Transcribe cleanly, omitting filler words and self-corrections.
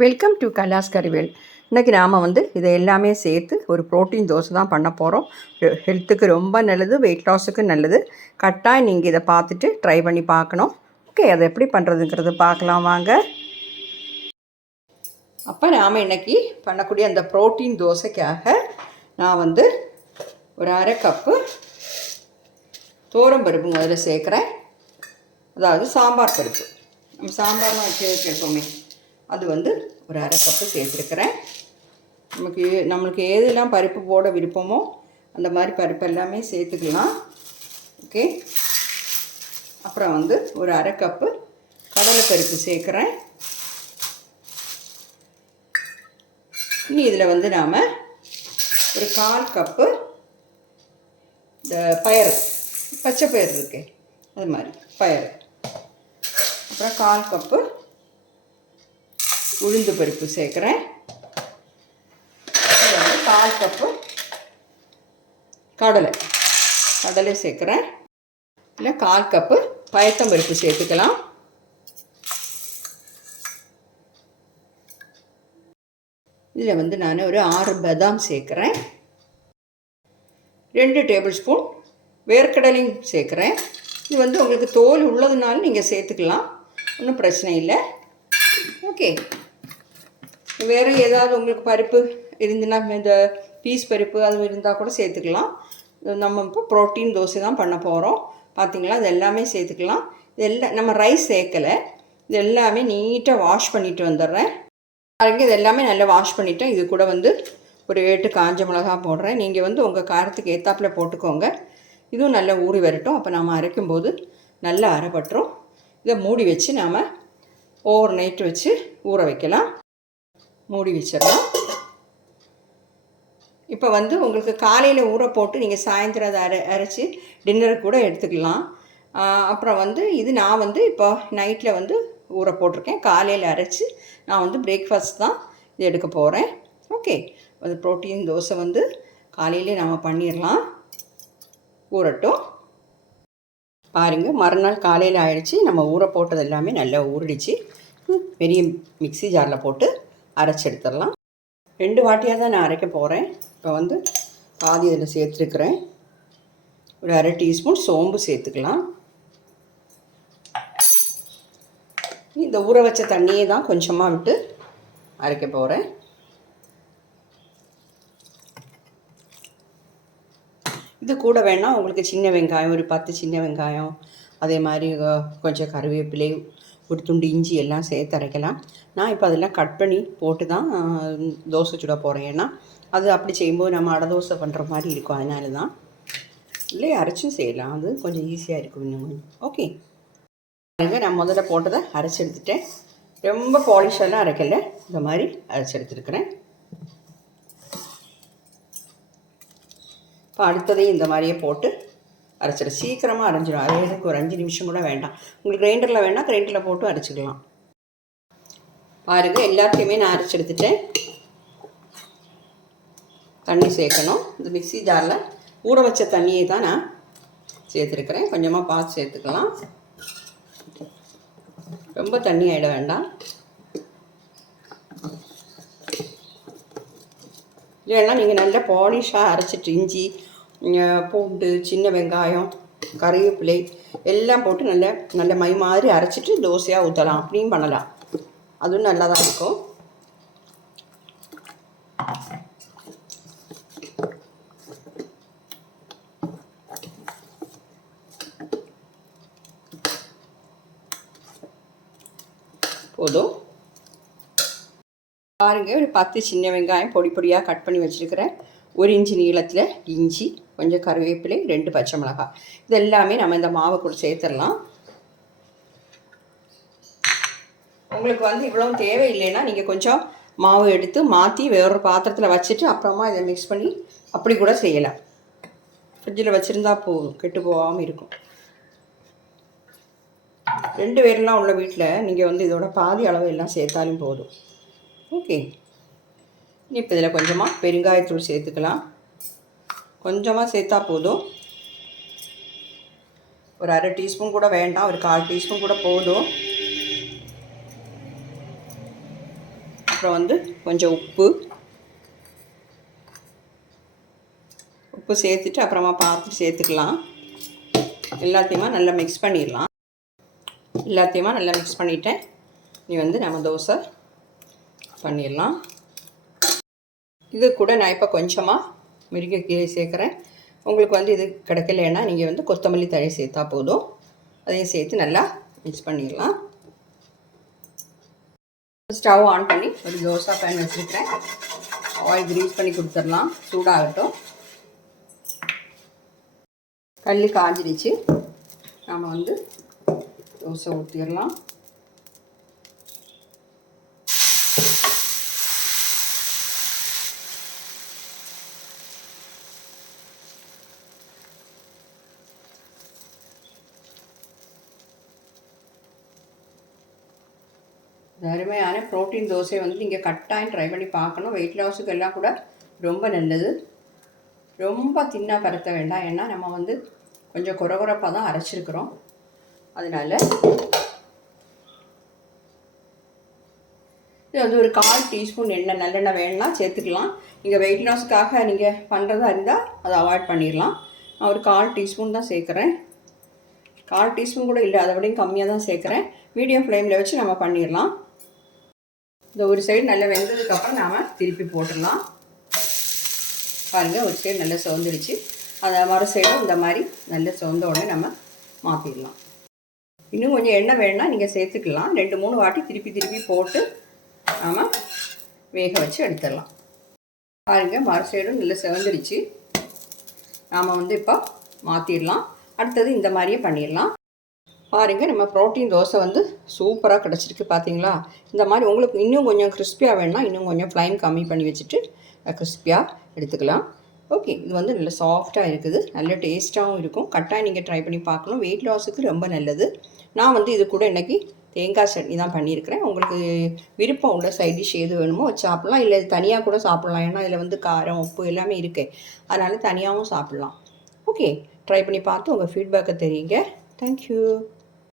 Welcome to கலாஸ் கறிவேல். இன்றைக்கி நாம் இதை எல்லாமே சேர்த்து ஒரு ப்ரோட்டீன் தோசை தான் பண்ண போகிறோம். ஹெல்த்துக்கு ரொம்ப நல்லது, வெயிட் லாஸுக்கு நல்லது. கட்டாயம் நீங்கள் இதை பார்த்துட்டு ட்ரை பண்ணி பார்க்கணும். ஓகே, அதை எப்படி பண்ணுறதுங்கிறது பார்க்கலாம் வாங்க. அப்போ நாம் இன்றைக்கி பண்ணக்கூடிய அந்த ப்ரோட்டீன் தோசைக்காக நான் ஒரு அரை கப்பு பருப்பு முதல்ல சேர்க்குறேன். அதாவது சாம்பார் பருப்பு, நம்ம சாம்பார்லாம் வச்சுருக்கோமே, அது ஒரு அரை கப்பு சேர்த்துருக்கிறேன். நம்மளுக்கு எதெல்லாம் பருப்பு போட விருப்பமோ அந்த மாதிரி பருப்பு எல்லாமே சேர்த்துக்கலாம். ஓகே, அப்புறம் ஒரு அரை கப்பு கடலை பருப்பு சேர்க்குறேன். இனி இதில் நாம் ஒரு 1/4 கப்பு இந்த பயறு, பச்சை பயிறு இருக்கு அது மாதிரி பயறு, அப்புறம் 1/4 கப்பு உளுந்து பருப்பு சேர்க்குறேன். 1/4 கப்பு கடலை சேர்க்குறேன். இல்லை 1/4 கப்பு பயத்தம் பருப்பு சேர்த்துக்கலாம். இதில் நான் ஒரு 6 பாதாம் சேர்க்குறேன். 2 டேபிள் ஸ்பூன் வேர்க்கடலையும் சேர்க்குறேன். இது உங்களுக்கு தோல் உள்ளதுனால நீங்கள் சேர்த்துக்கலாம், ஒன்றும் பிரச்சனை இல்லை. ஓகே, வேறு ஏதாவது உங்களுக்கு பருப்பு இருந்துன்னா, இந்த பீஸ் பருப்பு அது இருந்தால் கூட சேர்த்துக்கலாம். நம்ம இப்போ ப்ரோட்டீன் தோசை தான் பண்ண போகிறோம். பார்த்திங்களா, இது எல்லாமே சேர்த்துக்கலாம். இது எல்லாம் நம்ம ரைஸ் சேர்க்கலை. இது எல்லாமே நீட்டாக வாஷ் பண்ணிவிட்டு வந்துடுறேன். பாருங்க, இது எல்லாமே நல்லா வாஷ் பண்ணிவிட்டேன். இது கூட ஒரு 8 காஞ்ச மிளகா போடுறேன். நீங்கள் உங்கள் காரத்துக்கு ஏற்றாப்பில் போட்டுக்கோங்க. இதுவும் நல்லா ஊறி வரட்டும். அப்போ நாம் அரைக்கும்போது நல்லா அரைப்பட்டுரும். இதை மூடி வச்சு நாம் ஓவர் நைட்டு வச்சு ஊற வைக்கலாம். மூடி வச்சிடலாம். இப்போ உங்களுக்கு காலையில் ஊற போட்டு நீங்கள் சாயந்தரம் அதை அரைச்சி டின்னருக்கு கூட எடுத்துக்கலாம். அப்புறம் இது நான் இப்போ நைட்டில் ஊற போட்டிருக்கேன். காலையில் அரைச்சி நான் பிரேக்ஃபாஸ்ட் தான் இது எடுக்க போகிறேன். ஓகே, அது ப்ரோட்டீன் தோசை காலையிலே நாம் பண்ணிடலாம். ஊறட்டும். பாருங்கள், மறுநாள் காலையில் ஆகிடுச்சி. நம்ம ஊற போட்டது எல்லாமே நல்லா ஊறிடுச்சு. பெரிய மிக்ஸி ஜாரில் போட்டு அரைச்சி எடுத்துடலாம். 2 வாட்டியாக தான் நான் அரைக்க போகிறேன். இப்போ பாதி இதில் சேர்த்துருக்குறேன். ஒரு அரை டீஸ்பூன் சோம்பு சேர்த்துக்கலாம். இந்த ஊற வச்ச தண்ணியை தான் கொஞ்சமாக விட்டு அரைக்க போகிறேன். இது கூட வேணால் உங்களுக்கு சின்ன வெங்காயம், ஒரு 10 சின்ன வெங்காயம், அதே மாதிரி கொஞ்சம் கருவேப்பிலை, ஒரு துண்டு இஞ்சி எல்லாம் சேர்த்து அரைக்கலாம். நான் இப்போ அதெல்லாம் கட் பண்ணி போட்டு தான் தோசை சுட போகிறேன். ஏன்னா அது அப்படி செய்யும்போது நம்ம அடை தோசை பண்ணுற மாதிரி இருக்கும். அதனால தான். இல்லையே அரைச்சும் செய்யலாம், அது கொஞ்சம் ஈஸியாக இருக்கும் இன்னும். ஓகே, நான் முதல்ல போட்டதை அரைச்சி எடுத்துட்டேன். ரொம்ப பாலிஷெல்லாம் அரைக்கலை, இந்த மாதிரி அரைச்சி எடுத்துருக்கிறேன். இப்போ அடுத்ததையும் இந்த மாதிரியே போட்டு அரைச்சிடும். சீக்கிரமாக அரைஞ்சிடும். அரைகிறதுக்கு ஒரு 5 நிமிஷம் கூட வேண்டாம். உங்களுக்கு கிரைண்டரில் வேணால் கிரைண்டரில் போட்டு அரைச்சிக்கலாம். பாருங்கள், எல்லாத்தையுமே நான் அரைச்சி எடுத்துட்டேன். தண்ணி சேர்க்கணும். இந்த மிக்ஸி ஜாரில் ஊற வச்ச தண்ணியை தான் நான் சேர்த்துருக்கிறேன். கொஞ்சமாக பார்த்து சேர்த்துக்கலாம். ரொம்ப தண்ணி ஆகிட வேண்டாம். இல்லைன்னா நீங்கள் நல்லா பாலிஷாக அரைச்சிட்டு இஞ்சி, பூண்டு, சின்ன வெங்காயம், கருவேப்பிலை எல்லாம் போட்டு நல்ல மை மாதிரி அரைச்சிட்டு தோசையாக ஊற்றலாம். அப்படியும் பண்ணலாம், அதுவும் நல்லா தான் இருக்கும். போதும். பாருங்கள், ஒரு 10 சின்ன வெங்காயம் பொடி பொடியாக கட் பண்ணி வச்சுருக்கிறேன். 1 இன்ச்சு நீளத்தில் இஞ்சி, கொஞ்சம் கருவேப்பிலை, 2 பச்சை மிளகாய். இது எல்லாமே நம்ம இந்த மாவுக்குள் சேர்த்துடலாம். உங்களுக்கு இவ்வளோ தேவையில்லைன்னா நீங்கள் கொஞ்சம் மாவு எடுத்து மாற்றி வேறொரு பாத்திரத்தில் வச்சுட்டு அப்புறமா இதை மிக்ஸ் பண்ணி அப்படி கூட செய்யலாம். ஃப்ரிட்ஜில் வச்சுருந்தா போதும், கெட்டு போகாமல் இருக்கும். 2 பேர்லாம் உள்ள வீட்டில் நீங்கள் இதோட பாதி அளவு எல்லாம் சேர்த்தாலும் போதும். ஓகே, இப்போ இதில் கொஞ்சமாக பெருங்காயத்தூள் சேர்த்துக்கலாம். கொஞ்சமாக சேர்த்தா போதும். ஒரு அரை டீஸ்பூன் கூட வேண்டாம், ஒரு 1/4 டீஸ்பூன் கூட போதும். அப்புறம் வந்து கொஞ்சம் உப்பு சேர்த்துட்டு அப்புறமா பார்த்து சேர்த்துக்கலாம். எல்லாத்தையுமா நல்லா மிக்ஸ் பண்ணிடலாம். எல்லாத்தையுமா நல்லா மிக்ஸ் பண்ணிவிட்டேன். நீ வந்து நம்ம தோசை பண்ணிடலாம். இது கூட நான் இப்போ கொஞ்சமாக முருங்கைக்கீரை சேர்க்குறேன். உங்களுக்கு வந்து இது கிடைக்கலன்னா நீங்கள் வந்து கொத்தமல்லி தழை சேர்த்தா போதும். அதையும் சேர்த்து நல்லா மிக்ஸ் பண்ணிடலாம். ஸ்டவ் ஆன் பண்ணி ஒரு தோசை பேன் வச்சுருக்கிறேன். ஆயில் க்ரீஸ் பண்ணி கொடுத்துடலாம். சூடாகட்டும். கல் காஞ்சிடுச்சு. நாம் வந்து தோசை ஊற்றிடலாம். அருமையான ப்ரோட்டீன் தோசை வந்து நீங்கள் கட்டாயம் ட்ரை பண்ணி பார்க்கணும். வெயிட் லாஸுக்கு எல்லாம் கூட ரொம்ப நல்லது. ரொம்ப தின்னா பரத்த வேண்டாம். ஏன்னா நம்ம வந்து கொஞ்சம் குறகுறப்பாக தான் அரைச்சிருக்கிறோம். அதனால் இது வந்து ஒரு 1/4 டீஸ்பூன் நல்லெண்ணெய் வேணும்னா சேர்த்துக்கலாம். நீங்கள் வெயிட் லாஸுக்காக நீங்கள் பண்ணுறதா இருந்தால் அதை அவாய்ட் பண்ணிடலாம். நான் ஒரு 1/4 டீஸ்பூன் தான் சேர்க்குறேன். 1/4 டீஸ்பூன் கூட இல்லை, அதை விடையும் கம்மியாக தான் சேர்க்குறேன். மீடியம் ஃப்ளேமில் வச்சு நம்ம பண்ணிடலாம். இந்த ஒரு சைடு நல்லா வெந்ததுக்கப்புறம் நாம் திருப்பி போட்டுடலாம். பாருங்கள், ஒரு சைடு நல்லா சவுந்துடுச்சு. அதை மறு சைடும் இந்த மாதிரி நல்லா சவுந்த உடனே நம்ம மாற்றிடலாம். இன்னும் கொஞ்சம் எண்ணெய் வேணும்னா நீங்கள் சேர்த்துக்கலாம். 2-3 வாட்டி திருப்பி போட்டு நாம் வேக வச்சு எடுத்துடலாம். பாருங்கள், மறு சைடும் நல்லா செவந்துடுச்சு. நாம் வந்து இப்போ மாற்றிடலாம். அடுத்தது இந்த மாதிரியே பண்ணிடலாம். பாருங்கள், நம்ம ப்ரோட்டீன் தோசை வந்து சூப்பராக கிடச்சிருக்கு. பார்த்தீங்களா? இந்த மாதிரி உங்களுக்கு இன்னும் கொஞ்சம் கிறிஸ்பியாக வேணும்னா இன்னும் கொஞ்சம் ஃப்ளைம் கம்மி பண்ணி வச்சுட்டு கிறிஸ்பியாக எடுத்துக்கலாம். ஓகே, இது வந்து நல்ல சாஃப்டாக இருக்குது. நல்ல டேஸ்ட்டாகவும் இருக்கும். கட்டாயம் நீங்கள் ட்ரை பண்ணி பார்க்கணும். வெயிட் லாஸுக்கு ரொம்ப நல்லது. நான் வந்து இது கூட இன்றைக்கி தேங்காய் சட்னி தான் பண்ணியிருக்கிறேன். உங்களுக்கு விருப்பம் உள்ள சைட் டிஷ் எது வேணுமோ வச்சு சாப்பிட்லாம். இல்லை தனியாக கூட சாப்பிட்லாம். ஏன்னா இதில் வந்து காரம், உப்பு எல்லாமே இருக்குது. அதனால் தனியாகவும் சாப்பிட்லாம். ஓகே, ட்ரை பண்ணி பார்த்து உங்கள் ஃபீட்பேக்கை தெரியுங்க. தேங்க்யூ.